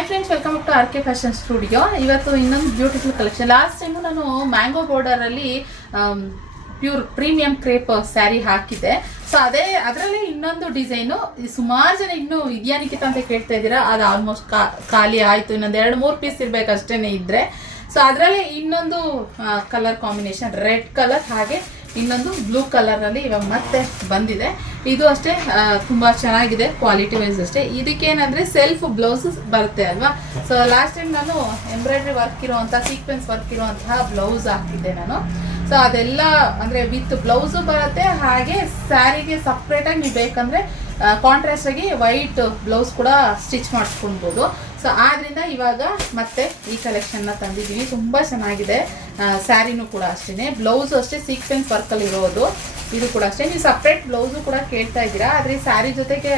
Hi friends, welcome to R K fashion studio. ಇವತ್ತು ಇನ್ನೊಂದು beautiful collection. Last time ನಾನು mango ಬಾರ್ಡರಲ್ಲಿ pure premium crepe saree ಹಾಕಿದ್ದೆ. So ಅದರಲ್ಲಿ ಇನ್ನೊಂದು ಡಿಸೈನು ಸುಮಾರು ಜನ ಇನ್ನೂ ಇದೆಯಾ ನಿಖಿತ ಅಂತ ಕೇಳ್ತಾ ಇದ್ದೀರಾ. ಅದು ಆಲ್ಮೋಸ್ಟ್ ಖಾಲಿ ಆಯಿತು. ಇನ್ನೊಂದು 2-3 ಪೀಸ್ ಇರಬೇಕು ಅಷ್ಟೇ ಇದ್ದರೆ. ಸೊ ಅದರಲ್ಲಿ ಇನ್ನೊಂದು ಕಲರ್ ಕಾಂಬಿನೇಷನ್ ರೆಡ್ ಕಲರ್, ಹಾಗೆ ಇನ್ನೊಂದು ಬ್ಲೂ ಕಲರ್ನಲ್ಲಿ ಇವಾಗ ಮತ್ತೆ ಬಂದಿದೆ. ಇದು ಅಷ್ಟೇ ತುಂಬ ಚೆನ್ನಾಗಿದೆ ಕ್ವಾಲಿಟಿ ವೈಸ್ ಅಷ್ಟೇ. ಇದಕ್ಕೇನಂದರೆ ಸೆಲ್ಫ್ ಬ್ಲೌಸ್ ಬರುತ್ತೆ ಅಲ್ವಾ. ಸೊ ಲಾಸ್ಟ್ ಟೈಮ್ ನಾನು ಎಂಬ್ರಾಯ್ಡ್ರಿ ವರ್ಕ್ ಇರುವಂಥ ಸೀಕ್ವೆನ್ಸ್ ವರ್ಕ್ ಇರುವಂತಹ ಬ್ಲೌಸ್ ಹಾಕಿದ್ದೆ ನಾನು. ಸೊ ಅದೆಲ್ಲ ಅಂದರೆ ವಿತ್ ಬ್ಲೌಸು ಬರುತ್ತೆ, ಹಾಗೆ ಸ್ಯಾರಿಗೆ ಸಪ್ರೇಟಾಗಿ ನೀವು ಬೇಕಂದರೆ ಕಾಂಟ್ರಾಸ್ಟ್ ಆಗಿ ವೈಟ್ ಬ್ಲೌಸ್ ಕೂಡ ಸ್ಟಿಚ್ ಮಾಡಿಸ್ಕೊಳ್ಬೋದು. ಸೊ ಆದ್ದರಿಂದ ಇವಾಗ ಮತ್ತೆ ಈ ಕಲೆಕ್ಷನ್ನ ತಂದಿದ್ದೀವಿ. ತುಂಬ ಚೆನ್ನಾಗಿದೆ. ಸ್ಯಾರಿನೂ ಕೂಡ ಅಷ್ಟೇ, ಬ್ಲೌಸು ಅಷ್ಟೇ ಸೀಕ್ವೆನ್ಸ್ ವರ್ಕಲ್ಲಿ ಇರೋದು. ಇದು ಕೂಡ ಅಷ್ಟೇ. ನೀವು ಸಪ್ರೇಟ್ ಬ್ಲೌಸು ಕೂಡ ಕೇಳ್ತಾ ಇದ್ದೀರಾ, ಆದರೆ ಸ್ಯಾರಿ ಜೊತೆಗೆ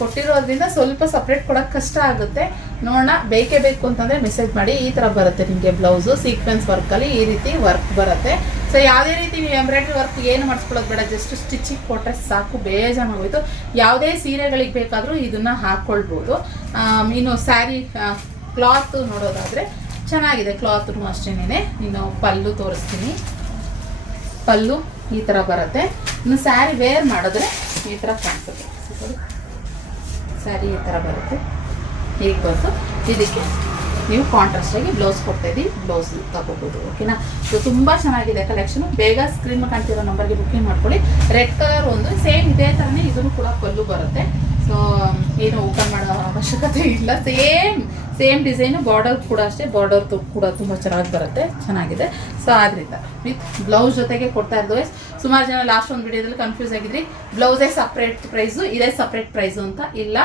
ಕೊಟ್ಟಿರೋದ್ರಿಂದ ಸ್ವಲ್ಪ ಸಪ್ರೇಟ್ ಕೊಡೋಕ್ಕೆ ಕಷ್ಟ ಆಗುತ್ತೆ. ನೋಡೋಣ, ಬೇಕೇ ಬೇಕು ಅಂತಂದರೆ ಮೆಸೇಜ್ ಮಾಡಿ. ಈ ಥರ ಬರುತ್ತೆ ನಿಮಗೆ ಬ್ಲೌಸು ಸೀಕ್ವೆನ್ಸ್ ವರ್ಕಲ್ಲಿ ಈ ರೀತಿ ವರ್ಕ್ ಬರುತ್ತೆ. ಸೊ ಯಾವುದೇ ರೀತಿ ನೀವು ಎಂಬ್ರಾಯ್ಡ್ರಿ ವರ್ಕ್ ಏನು ಮಾಡಿಸ್ಕೊಳ್ಳೋದು ಬೇಡ, ಜಸ್ಟ್ ಸ್ಟಿಚಿಂಗ್ ಕೊಟ್ಟರೆ ಸಾಕು, ಬೇಜಾನಾಗೋಯ್ತು. ಯಾವುದೇ ಸೀರೆಗಳಿಗೆ ಬೇಕಾದರೂ ಇದನ್ನು ಹಾಕ್ಕೊಳ್ಬೋದು. ಇನ್ನು ಸ್ಯಾರಿ ಕ್ಲಾತ್ ನೋಡೋದಾದರೆ ಚೆನ್ನಾಗಿದೆ, ಕ್ಲಾತ್ನು ಅಷ್ಟೇನೆ. ಇನ್ನು ಪಲ್ಲು ತೋರಿಸ್ತೀನಿ. ಪಲ್ಲು ಈ ಥರ ಬರುತ್ತೆ. ಇನ್ನು ಸ್ಯಾರಿ ವೇರ್ ಮಾಡಿದ್ರೆ ಈ ಥರ ಕಾಣಿಸುತ್ತೆ. ಸ್ಯಾರಿ ಈ ಥರ ಬರುತ್ತೆ. ಹೀಗೆ ಬಂತು. ಇದಕ್ಕೆ ನೀವು ಕಾಂಟ್ರಾಸ್ಟಾಗಿ ಬ್ಲೌಸ್ ಕೊಡ್ತಾಯಿದ್ದೀವಿ, ಬ್ಲೌಸ್ ತಗೋಬೋದು. ಓಕೆನಾ. ಸೊ ತುಂಬ ಚೆನ್ನಾಗಿದೆ ಕಲೆಕ್ಷನು. ಬೇಗ ಸ್ಕ್ರೀನ್ ಕಾಣ್ತಿರೋ ನಂಬರ್ಗೆ ಬುಕ್ಕಿಂಗ್ ಮಾಡ್ಕೊಳ್ಳಿ. ರೆಡ್ ಕಲರ್ ಒಂದು ಸೇಮ್ ಇದೇ ಥರನೇ ಇದನ್ನು ಕೂಡ ಪಲ್ಲು ಬರುತ್ತೆ. ಸೊ ಏನು ಓಪನ್ ಮಾಡೋ ಅವಶ್ಯಕತೆ ಇಲ್ಲ. Same design. ಬಾರ್ಡರ್ ಕೂಡ ಅಷ್ಟೇ, ಬಾರ್ಡರ್ ಕೂಡ ತುಂಬ ಚೆನ್ನಾಗಿ ಬರುತ್ತೆ, ಚೆನ್ನಾಗಿದೆ. ಸೊ ಆದ್ದರಿಂದ ವಿತ್ ಬ್ಲೌಸ್ ಜೊತೆಗೆ ಕೊಡ್ತಾ ಇರೋದು. ಸುಮಾರು ಜನ ಲಾಸ್ಟ್ ಒಂದು ವಿಡಿಯೋದಲ್ಲಿ ಕನ್ಫ್ಯೂಸ್ ಆಗಿದ್ರಿ, ಬ್ಲೌಸೇ ಸಪ್ರೇಟ್ ಪ್ರೈಸು, ಇದೇ ಸಪ್ರೇಟ್ ಪ್ರೈಸು ಅಂತ. ಇಲ್ಲ,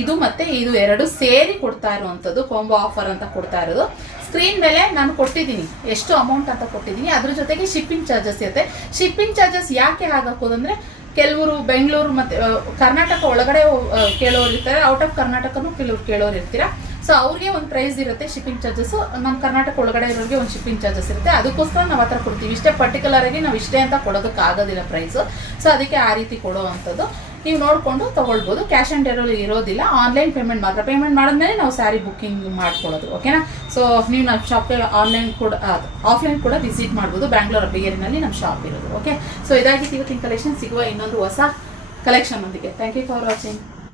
ಇದು ಮತ್ತು ಇದು ಎರಡು ಸೇರಿ ಕೊಡ್ತಾ ಇರುವಂಥದ್ದು ಕಾಂಬೋ ಆಫರ್ ಅಂತ ಕೊಡ್ತಾ ಇರೋದು. ಸ್ಕ್ರೀನ್ ಮೇಲೆ ನಾನು ಕೊಟ್ಟಿದ್ದೀನಿ ಎಷ್ಟು ಅಮೌಂಟ್ ಅಂತ ಕೊಟ್ಟಿದ್ದೀನಿ. ಅದ್ರ ಜೊತೆಗೆ ಶಿಪ್ಪಿಂಗ್ ಚಾರ್ಜಸ್ ಇರುತ್ತೆ. ಶಿಪ್ಪಿಂಗ್ ಚಾರ್ಜಸ್ ಯಾಕೆ ಹಾಕೋದಂದರೆ, ಕೆಲವರು ಬೆಂಗಳೂರು ಮತ್ತು ಕರ್ನಾಟಕ ಒಳಗಡೆ ಕೇಳೋರು ಇರ್ತಾರೆ, ಔಟ್ ಆಫ್ ಕರ್ನಾಟಕನೂ ಕೆಲವ್ರು ಕೇಳೋರು ಇರ್ತೀರಾ. ಸೊ ಅವ್ರಿಗೆ ಒಂದು ಪ್ರೈಸ್ ಇರುತ್ತೆ ಶಿಪ್ಪಿಂಗ್ ಚಾರ್ಜಸ್ಸು. ನಮ್ಮ ಕರ್ನಾಟಕ ಒಳಗಡೆ ಇರೋರಿಗೆ ಒಂದು ಶಿಪ್ಪಿಂಗ್ ಚಾರ್ಜಸ್ ಇರುತ್ತೆ. ಅದಕ್ಕೋಸ್ಕರ ನಾವು ಆ ಥರ ಕೊಡ್ತೀವಿ. ಇಷ್ಟೇ ಪರ್ಟಿಕ್ಯುಲರಾಗಿ ನಾವು ಇಷ್ಟೇ ಅಂತ ಕೊಡೋದಕ್ಕಾಗೋದಿಲ್ಲ ಪ್ರೈಸು. ಸೊ ಅದಕ್ಕೆ ಆ ರೀತಿ ಕೊಡೋ ಅಂಥದ್ದು. ನೀವು ನೋಡಿಕೊಂಡು ತೊಗೊಳ್ಬೋದು. ಕ್ಯಾಶ್ ಆನ್ ಡೆಲಿವರಿ ಇರೋದಿಲ್ಲ, ಆನ್ಲೈನ್ ಪೇಮೆಂಟ್ ಮಾತ್ರ. ಪೇಮೆಂಟ್ ಮಾಡಿದ್ಮೇಲೆ ನಾವು ಸ್ಯಾರಿ ಬುಕ್ಕಿಂಗ್ ಮಾಡ್ಕೊಳ್ಳೋದು. ಓಕೆನಾ. ಸೊ ನೀವು ನಮ್ಮ ಶಾಪ್ಗೆ ಆನ್ಲೈನ್ ಕೂಡ ಆಫ್ಲೈನ್ ಕೂಡ ವಿಸಿಟ್ ಮಾಡ್ಬೋದು. ಬ್ಯಾಂಗ್ಳೂರ್ ಅಬ್ಬಿಗೇರಿನಲ್ಲಿ ನಮ್ಮ ಶಾಪ್ ಇರೋದು. ಓಕೆ. ಸೊ ಇದಾಗಿತ್ತು ಇವತ್ತಿನ ಕಲೆಕ್ಷನ್. ಸಿಗುವ ಇನ್ನೊಂದು ಹೊಸ ಕಲೆಕ್ಷನ್ ಒಂದಿಗೆ. Thank you for watching.